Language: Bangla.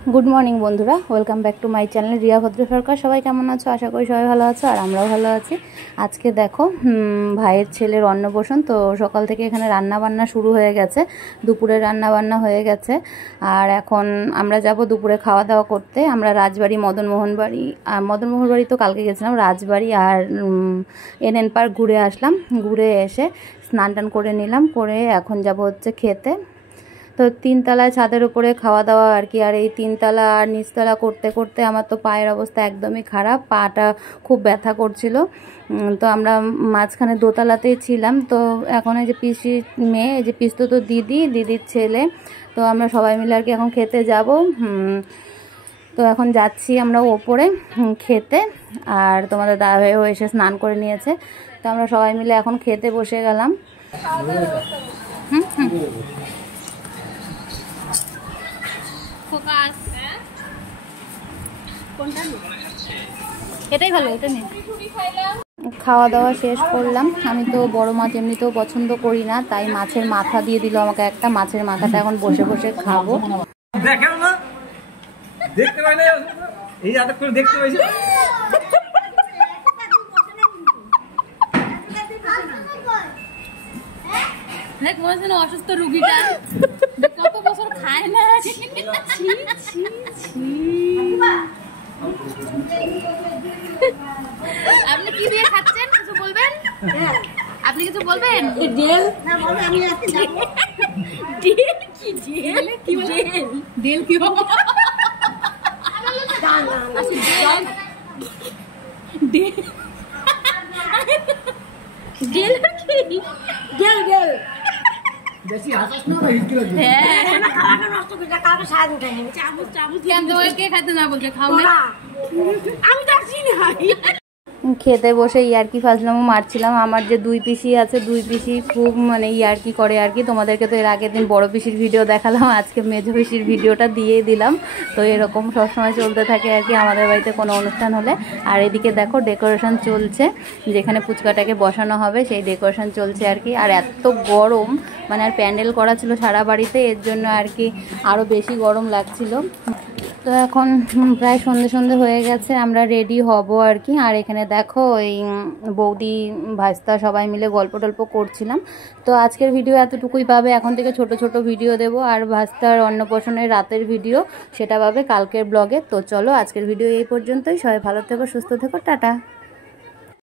गुड मर्निंग बंधुरा welcome back to my channel Riya Bhadra Sarkar. सबाई केमन आछो? आशा करी सबाई भालो आछो और आमराओ भालो आछि। आज के देखो भाइयेर छेलेर अन्नप्राशन, तो सकाल थेके एखाने रान्ना बान्ना शुरू हये गेछे, दुपुरे रान्ना बान्ना हये गेछे और एखन आमरा जाबो दुपुरे खावा दावा करते। आमरा राजबाड़ी मदनमोहन बाड़ी और मदनमोहन बाड़ी तो कालके गेछिलाम, राजबाड़ी और एनएन पार्क घुरे आसलाम। घुरे एसे स्नान टान करे निलाम, करे एखन जाबो होच्छे खेते। तो तीन तलाय छादेर उपरे खावा दावा और कि और तीन तला और नीचतला करते करते आमार तो पायेर अवस्था एकदमই खाराप, पाटा खूब व्यथा करछिलो। तो आमरा माझखाने दोतलातेই ছিলাম। तो এখন এই যে পিসির মেয়ে, এই যে পিসতো তো দিদির ছেলে, তো আমরা সবাই মিলে আর কি এখন খেতে যাব। তো এখন যাচ্ছি আমরা ওপরে খেতে, আর তোমাদের দাদাভাইও এসে স্নান করে নিয়েছে। তো আমরা সবাই মিলে এখন খেতে বসে গেলাম। ফোকাস কোনটা নি? এটাই ভালো, এটা নি। খাওয়া দাওয়া শেষ করলাম। আমি তো বড় মাছ এমনিতেও পছন্দ করি না, তাই মাছের মাথা দিয়ে দিল আমাকে একটা। মাছের মাথাটা এখন বসে বসে খাবো। দেখেন না, দেখতে পাই না, এই এত করে দেখতে পাইছি। দেখ বলছ না অসুস্থ রোগীটা কত বছর খায় না। আপনি কি দিয়ে খাচ্ছেন? কিছু বলবেন? আপনি কিছু বলবেন? ডেল না বলে আমি আজকে যাব। ডেল কি ডেল? কি ডেল? ডেল কি হবে? না না আচ্ছা ডেল ডেল কি? ডেল ডেল বেশি হাসাস না ভাই, কি লাগে? হ্যাঁ না, খাওয়াটা নষ্ট করে কালকে সারাদিন খাই না। চাবুক কেন তোমাকে কে খাইতে না বলছে? খাও না, আমি তো চিনি না। খেতে বসে ইয়ার্কি ফাজলামও মারছিলাম। আমার যে দুই পিসি আছে, দুই পিসি খুব মানে ইয়ার্কি করে আর কি। তোমাদেরকে তো এর আগের দিন বড় পিসির ভিডিও দেখালাম, আজকে মেজো পিসির ভিডিওটা দিয়ে দিলাম। তো এরকম সবসময় চলতে থাকে আর কি আমাদের বাড়িতে কোনো অনুষ্ঠান হলে। আর এদিকে দেখো ডেকোরেশন চলছে, যেখানে পুচকাটাকে বসানো হবে সেই ডেকোরেশন চলছে আর কি। আর এত গরম, মানে আর প্যান্ডেল করা ছিল সারা বাড়িতে, এর জন্য আর কি আরও বেশি গরম লাগছিল। তো এখন প্রায় সন্ধে হয়ে গেছে, আমরা রেডি হব আর কি। আর এখানে দেখো ওই বৌদি ভাস্তা সবাই মিলে গল্প টল্প করছিলাম। তো আজকের ভিডিও এতটুকুই পাবে, এখন থেকে ছোট ছোট ভিডিও দেব। আর ভাস্তার অন্নপ্রাশনের রাতের ভিডিও সেটা পাবে কালকের ব্লগে। তো চলো আজকের ভিডিও এই পর্যন্তই। সবাই ভালো থেকো, সুস্থ থেকো, টাটা।